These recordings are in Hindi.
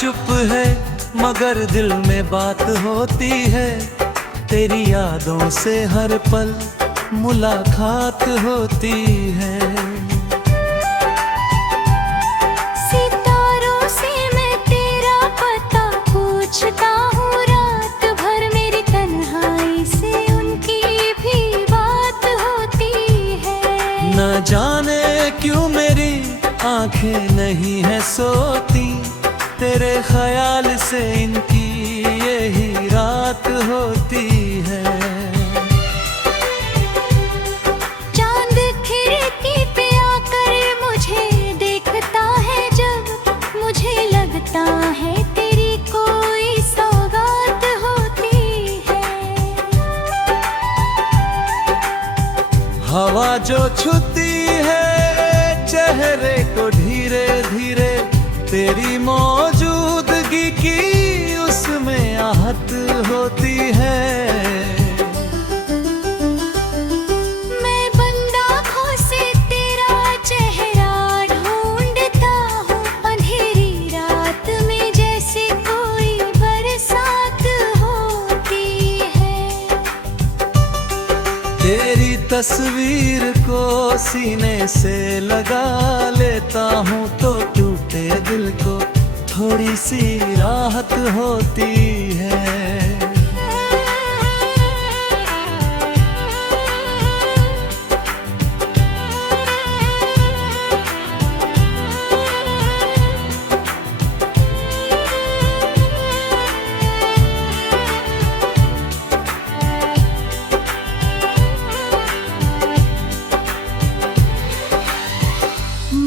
चुप है मगर दिल में बात होती है। तेरी यादों से हर पल मुलाकात होती है। सितारों से मैं तेरा पता पूछता हूँ, रात भर मेरी तन्हाई से उनकी भी बात होती है। न जाने क्यों मेरी आंखें नहीं है सोती, तेरे ख्याल से इनकी यही रात होती है। चांद खिड़की पे आकर मुझे देखता है जब, मुझे लगता है तेरी कोई सौगात होती है। हवा जो छूती है चेहरे को धीरे धीरे, तेरी मौजूदगी की उसमें आहत होती है। मैं बंद आँखों से तेरा चेहरा ढूंढता हूँ, अंधेरी रात में जैसे कोई बरसात होती है। तेरी तस्वीर को सीने से लगा लेता हूँ तो टूटे दिल को थोड़ी सी राहत होती है।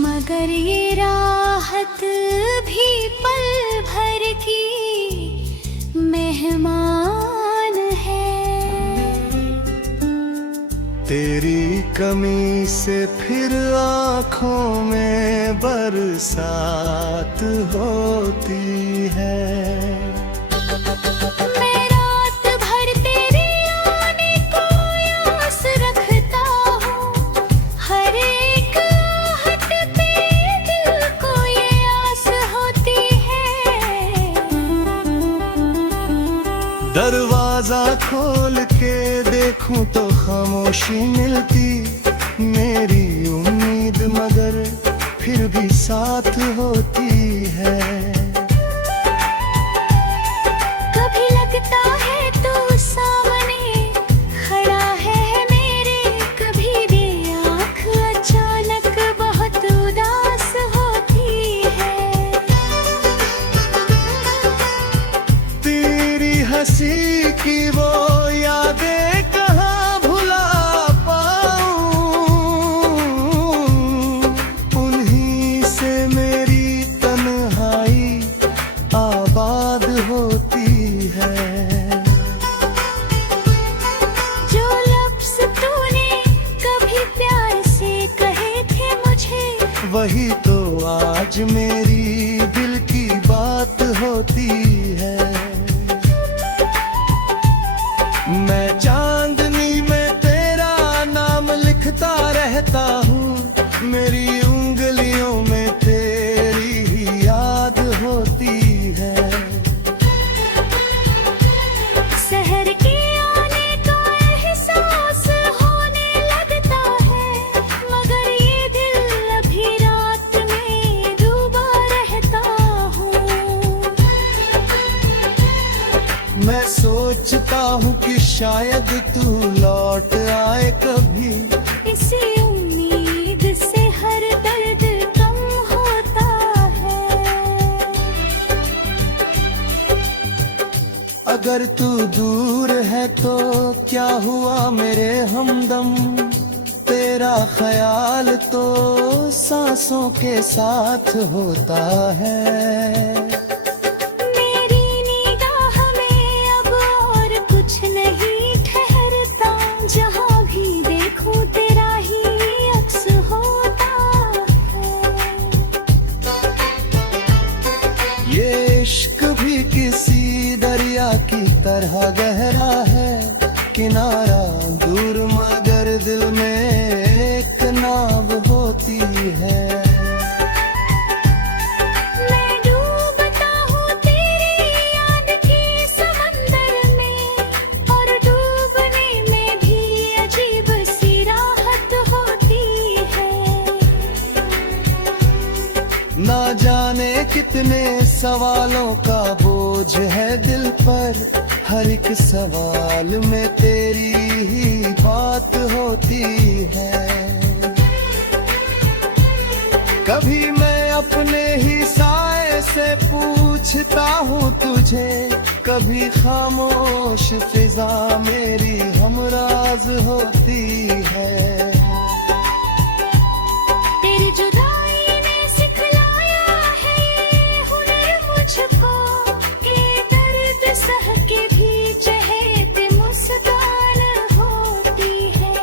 मगर ये राहत भी पल भर की मेहमान है। तेरी कमी से फिर आँखों में बरसात होती है। मैं रात भर तेरे आने को आस रखता हूँ, हर एक आहट पे दिल को ये आस होती है। दरवाजा खोल के देखूं तो खामोशी मिलती, मेरी उम्मीद मगर फिर भी साथ होती है। कभी लगता है तू सामने खड़ा है मेरे, कभी भी आँख अचानक बहुत उदास होती है। तेरी हंसी की वो यादें कहाँ भुला पाऊं, उन्हीं से मेरी तन्हाई आबाद होती है। जो लफ्ज़ तूने कभी प्यार से कहे थे मुझे, वही तो आज मेरी दिल की बात होती है। मैं चांदनी में तेरा नाम लिखता रहता हूँ, मेरी उंगलियों में तेरी ही याद होती है। शहर के आने का एहसास होने लगता है, मगर ये दिल अभी रात में डूबा रहता हूँ। मैं सोचता हूँ कि शायद तू लौट आए कभी, इसी उम्मीद से हर दर्द कम होता है। अगर तू दूर है तो क्या हुआ मेरे हमदम, तेरा ख्याल तो सांसों के साथ होता है। मेरी निगाह में अब और कुछ नहीं ठहरता, जहाँ भी देखूं तेरा ही अक्स होता है। ये इश्क भी किसी दरिया की तरह गहरा है, किनारा दूर मगर दिल में एक नाव होती है। मैं डूबता हूँ हर एक सवाल में तेरी ही बात होती है। कभी मैं अपने ही साए से पूछता हूँ तुझे, कभी खामोश फिजा मेरी हमराज होती है। तेरी जुदाई ने सिखलाया है ये हुनर मुझको, कि दर्द सह के भी चहेते मुस्कान होती है।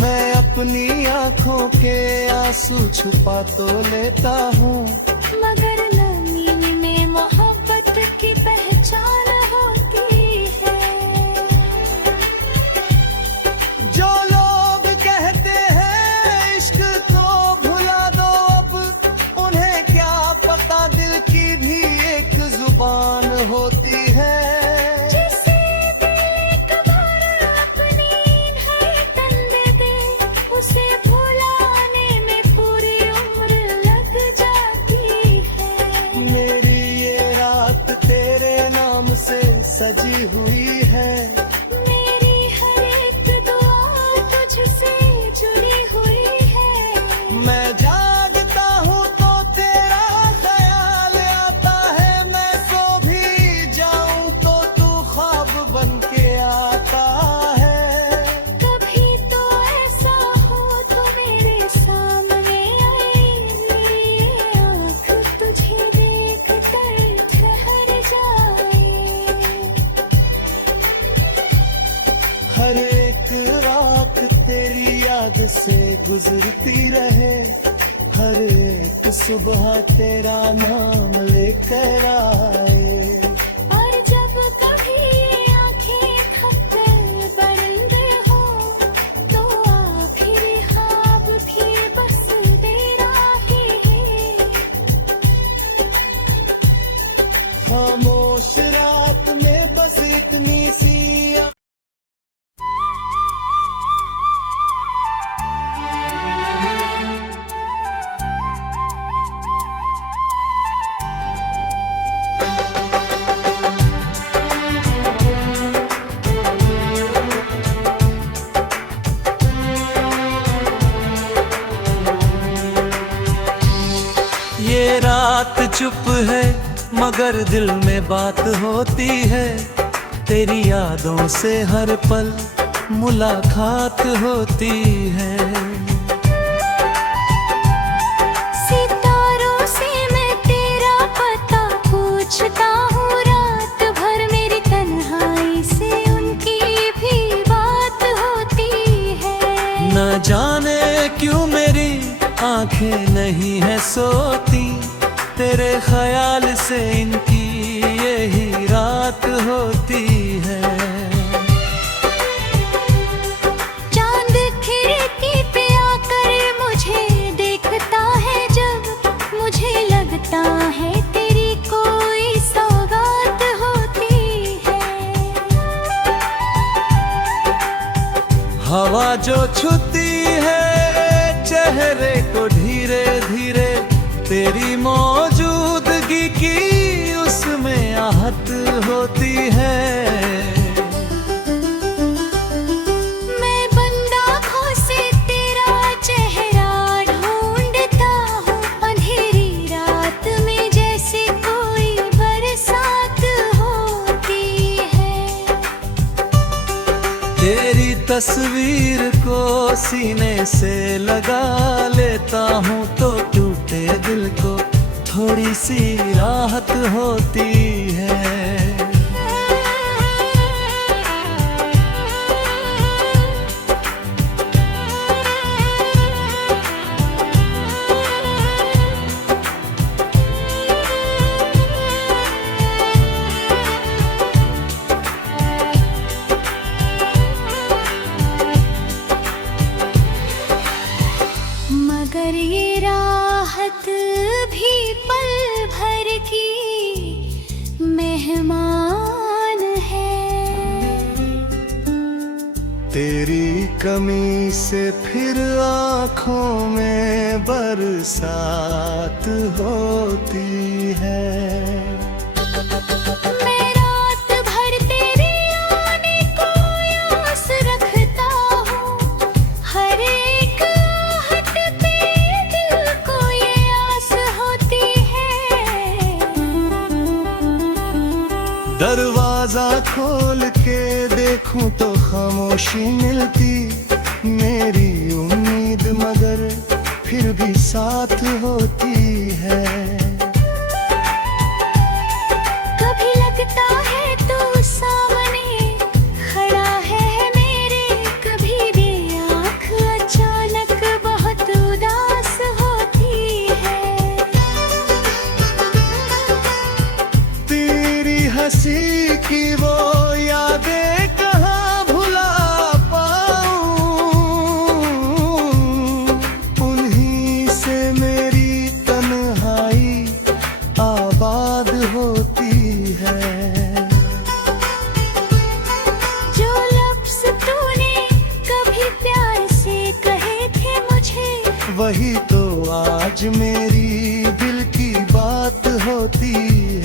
मैं अपनी आँखों के आंसू छुपा तो लेता हूँ, मगर नमी में मोहब्बत की पहचान होती है। जो लोग कहते हैं इश्क को भुला दो अब, उन्हें क्या पता दिल की भी एक जुबान होती है। जिसे दिल एक बार अपनी धड़कन दे दे, उसे भुलाने में पूरी उम्र लग जाती है। मेरी ये रात तेरे नाम से सजी हुई है, मेरी हर एक दुआ तुझसे जुड़ी हुई है। मैं जागता हूँ तो तेरा ख्याल आता है, मैं सो भी जाऊँ तो तू ख्वाब बन के आता है। कभी तो ऐसा हो तो मेरे सामने आए, मेरी आँख तुझे देख कर ठहर जाए। हर एक रात तेरी याद से गुजरती रहे, हर एक सुबह तेरा नाम लेकर आए। और जब कभी ये आँखें थक कर बंद हो, तो आखिरी ख्वाब भी बस तेरा ही है। खामोश रात में बस इतनी सी ये रात चुप है मगर दिल में बात होती है, तेरी यादों से हर पल मुलाकात होती है। सितारों से मैं तेरा पता पूछता हूँ, रात भर मेरी तन्हाई से उनकी भी बात होती है। न जाने क्यों मेरी आंखें नहीं है सोती, तेरे ख्याल से इनकी यही रात होती है। चांद खिड़की पे आकर मुझे देखता है जब, मुझे लगता है तेरी कोई सौगात होती है। हवा जो छूती है चेहरे को धीरे धीरे, तेरी मौजूदगी की उसमें आहत होती है। मैं बंद आँखों से तेरा चेहरा ढूंढता हूँ, अंधेरी रात में जैसे कोई बरसात होती है। तेरी तस्वीर को सीने से लगा लेता हूँ तो टूटे दिल को थोड़ी सी राहत होती है। मगर ये राहत भी पल भर की मेहमान है। तेरी कमी से फिर आँखों में बरसात होती है। मैं आँख खोल के देखूं तो खामोशी मिलती मेरी उम्मीद, मगर फिर भी साथ होती है। कभी लगता है तू सामने खड़ा है मेरे, कभी भी आँख अचानक बहुत उदास होती है। तेरी हंसी की वो यादें कहाँ भुला पाऊं, उन्हीं से मेरी तन्हाई आबाद होती है। जो लफ्ज़ तूने कभी प्यार से कहे थे मुझे, वही तो आज मेरी दिल की बात होती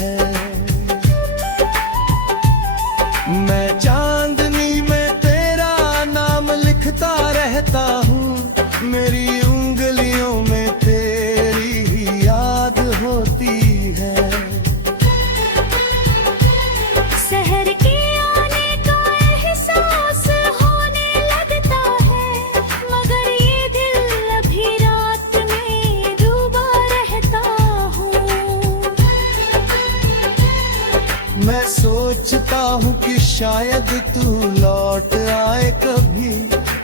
है। मैं चांदनी में तेरा नाम लिखता रहता हूँ, मेरी उंगलियों में तेरी ही याद होती है। शहर के आने का एहसास होने लगता है, मगर ये दिल अभी रात में डूबा रहता हूँ। मैं सोचता हूँ कि शायद तू लौट आए कभी,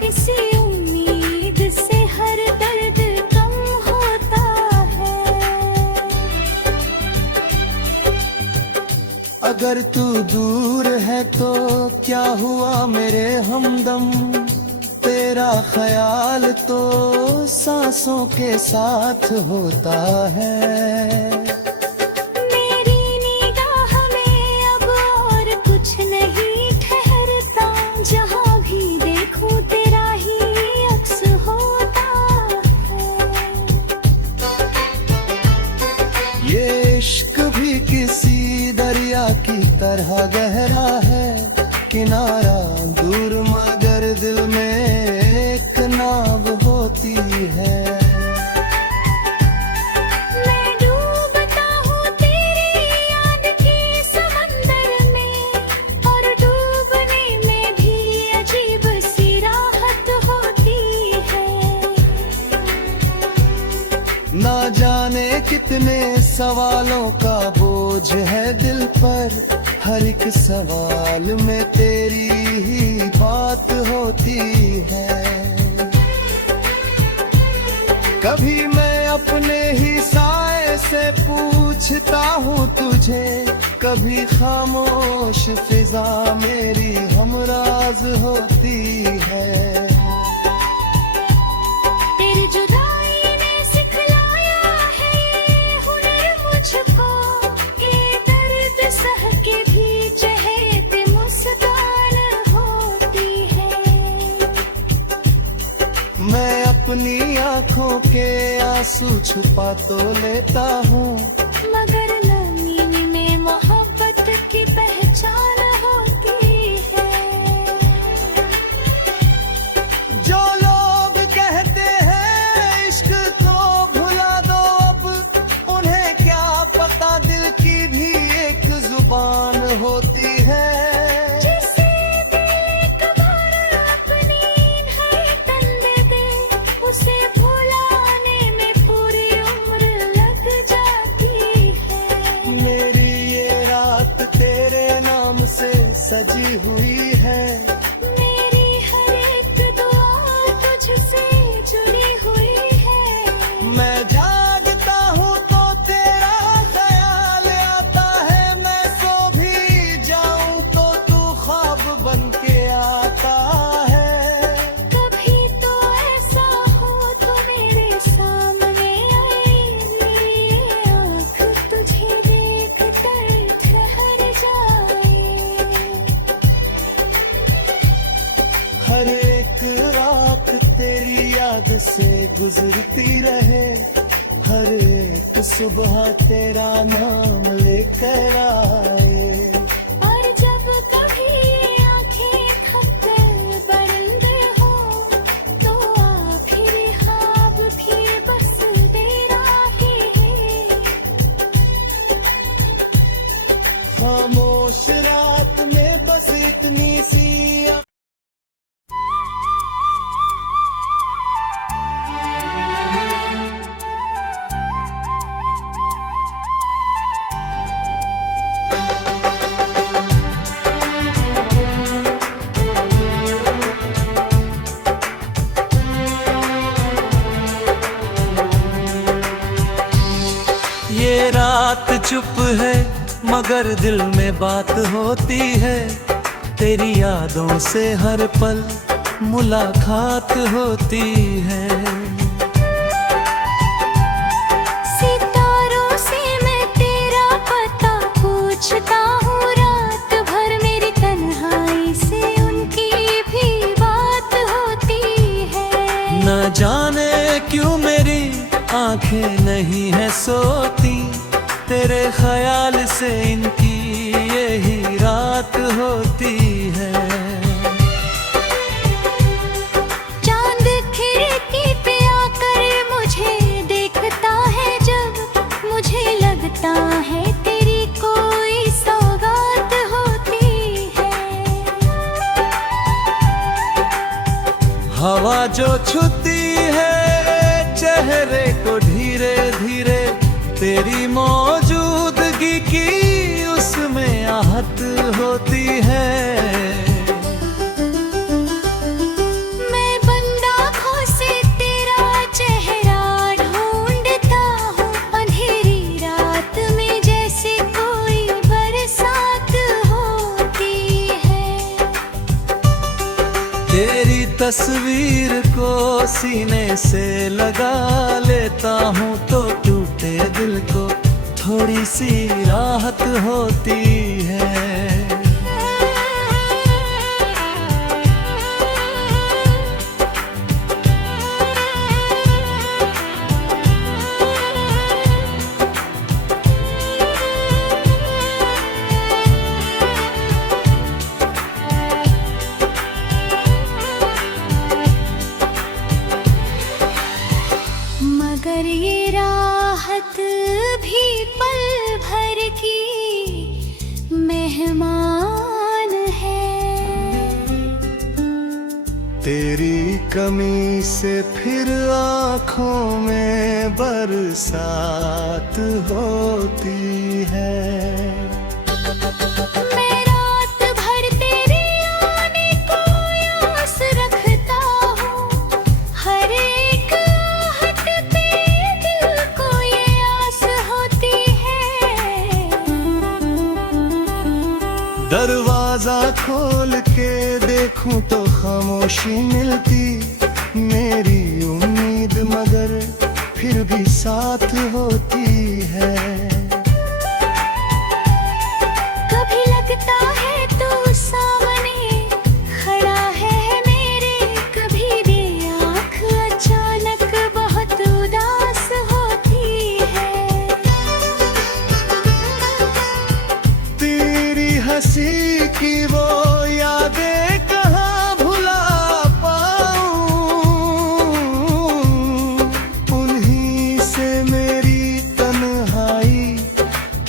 इसी उम्मीद से हर दर्द कम होता है। अगर तू दूर है तो क्या हुआ मेरे हमदम, तेरा ख्याल तो सांसों के साथ होता है। मेरी निगाह में अब और कुछ नहीं ठहरता, जहाँ भी देखूं तेरा ही अक्स होता है। ये इश्क भी किसी दरिया की तरह गहरा है, किनारा दूर मगर दिल में एक नाव होती है। मैं डूबता हूँ तेरी याद के समंदर में, और डूबने में भी अजीब सी राहत होती है। ना जाने कितने सवालों का बोझ है दिल पर, हर एक सवाल में तेरी ही बात होती है। कभी मैं अपने ही साए से पूछता हूँ तुझे, कभी खामोश फिजा मेरी हमराज होती है। तेरी जुदाई ने सिखलाया है ये हुनर मुझको, ये दर्द सह के भी चहेते मुस्कान होती है। मैं अपनी आँखों के आंसू छुपा तो लेता हूँ, मगर नमी में मोहब्बत की पहचान होती है। जो लोग कहते हैं इश्क को भुला दो अब, उन्हें क्या पता दिल की भी एक जुबान होती है। जिसे दिल एक बार अपनी धड़कन दे दे, उसे भुलाने में पूरी उम्र लग जाती है। मेरी ये रात तेरे नाम से सजी हुई है, मेरी हर एक दुआ तुझसे जुड़ी हुई है। मैं जागता हूँ तो तेरा ख्याल आता है, मैं सो भी जाऊं तो तू ख्वाब बन के आता है। कभी तो ऐसा हो तो मेरे सामने आए, मेरी आँख तुझे देख कर ठहर जाए। हर एक रात तेरी याद से गुजरती रहे, हर एक सुबह तेरा नाम लेकर आए। और जब कभी ये आँखें थक कर बंद हो, तो आखिरी ख्वाब भी बस तेरा ही है। खामोश रात में चुप है मगर दिल में बात होती है, तेरी यादों से हर पल मुलाकात होती है। सितारों से मैं तेरा पता पूछता हूँ, रात भर मेरी तन्हाई से उनकी भी बात होती है। न जाने क्यों मेरी आंखें नहीं है सोती, तेरे ख्याल से इनकी यही रात होती है। चांद खिड़की पे आकर मुझे देखता है जब, मुझे लगता है तेरी कोई सौगात होती है। हवा जो छूती है चेहरे को धीरे धीरे, तेरी मौजूदगी की उसमें आहत होती है। मैं बंदा खो से तेरा चेहरा ढूंढता हूँ, अंधेरी रात में जैसे कोई बरसात होती है। तेरी तस्वीर को सीने से लगा लेता हूँ तो टूटे दिल को थोड़ी सी राहत होती है। मगर ये राहत भी पल भर की मेहमान है। तेरी कमी से फिर आँखों में बरसात होती है। मैं रात भर तेरे आने को आस रखता हूँ, हर एक आहट पे दिल को ये आस होती है। दरवाजा खोल के देखूं तो खामोशी मिलती, मेरी उम्मीद मगर फिर भी साथ होती है। कभी लगता है तू सामने खड़ा है मेरे, कभी भी आँख अचानक बहुत उदास होती है। तेरी हंसी की वो यादें कहाँ भुला पाऊं, उन्हीं से मेरी तन्हाई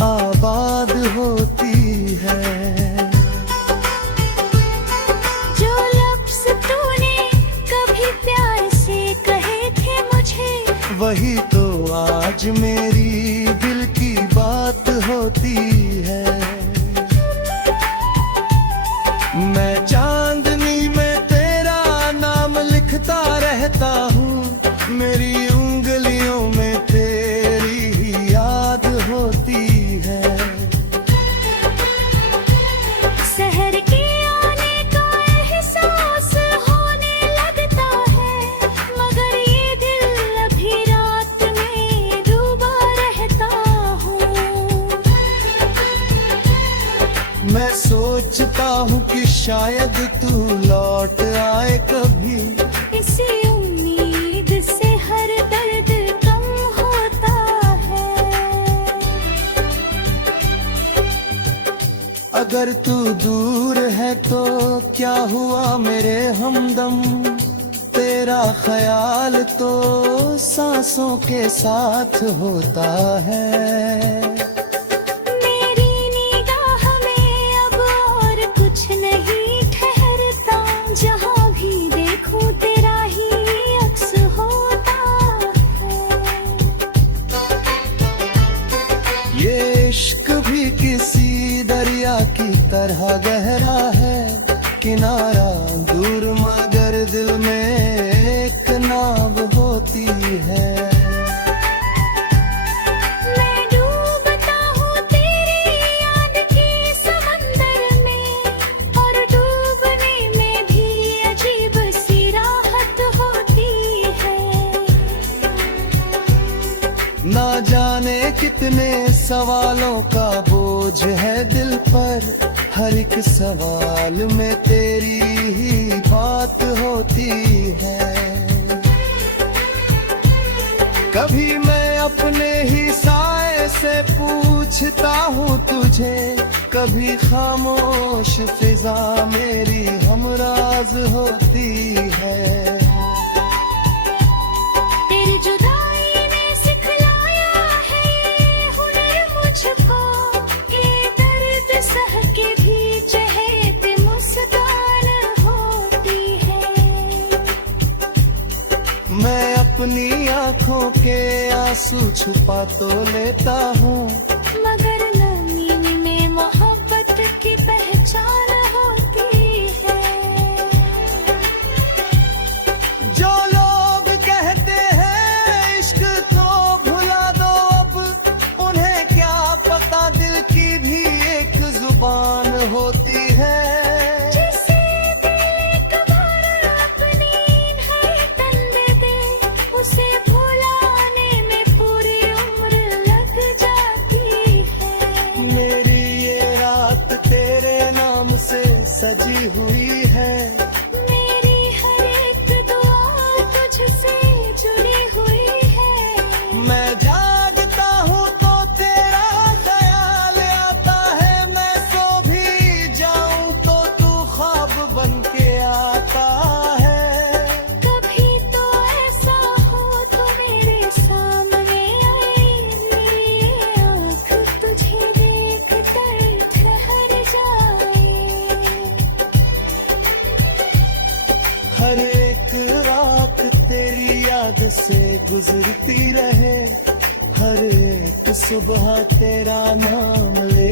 आबाद होती है। जो लफ्ज़ तूने कभी प्यार से कहे थे मुझे, वही तो आज मेरी दिल की बात होती है। मैं चांदनी में तेरा नाम लिखता रहता हूँ, मेरी उंगलियों में तेरी ही याद होती है। शहर के आने का एहसास होने लगता है, मगर ये दिल अभी रात में डूबा रहता हूँ। मैं सोचता हूँ कि शायद तू लौट आए कभी, इसी उम्मीद से हर दर्द कम होता है। अगर तू दूर है तो क्या हुआ मेरे हमदम, तेरा ख्याल तो सांसों के साथ होता है। मेरी निगाह में अब और कुछ नहीं ठहरता, जहाँ भी देखूं तेरा ही अक्स होता है। ये इश्क भी किसी दरिया की तरह गहरा है, किनारा दूर मगर दिल में एक नाव होती है। मैं डूबता हूँ हर एक सवाल में तेरी ही बात होती है। कभी मैं अपने ही साए से पूछता हूँ तुझे, कभी खामोश फिजा मेरी हमराज होती है। तेरी जुदाई ने सिखलाया है ये हुनर मुझको, कि दर्द सह के भी चहेते मुस्कान होती है। मैं अपनी आंखों के आंसू छुपा तो लेता हूँ, मगर नमी में मोहब्बत की पहचान होती है। जो लोग कहते हैं इश्क तो भुला दो अब, उन्हें क्या पता दिल की भी एक जुबान होती है। जिसे दिल एक बार अपनी धड़कन दे दे, उसे भुलाने में पूरी उम्र लग जाती है। मेरी ये रात तेरे नाम से सजी हुई है, मेरी हर एक दुआ तुझसे जुड़ी हुई है। मैं जागता हूँ तो तेरा ख्याल आता है, मैं सो भी जाऊं तो तू ख्वाब बन के आता है। कभी तो ऐसा हो तो मेरे सामने आए, मेरी आँख तुझे देख कर ठहर जाए। हर एक रात तेरी याद से गुजरती रहे, हर एक सुबह तेरा नाम ले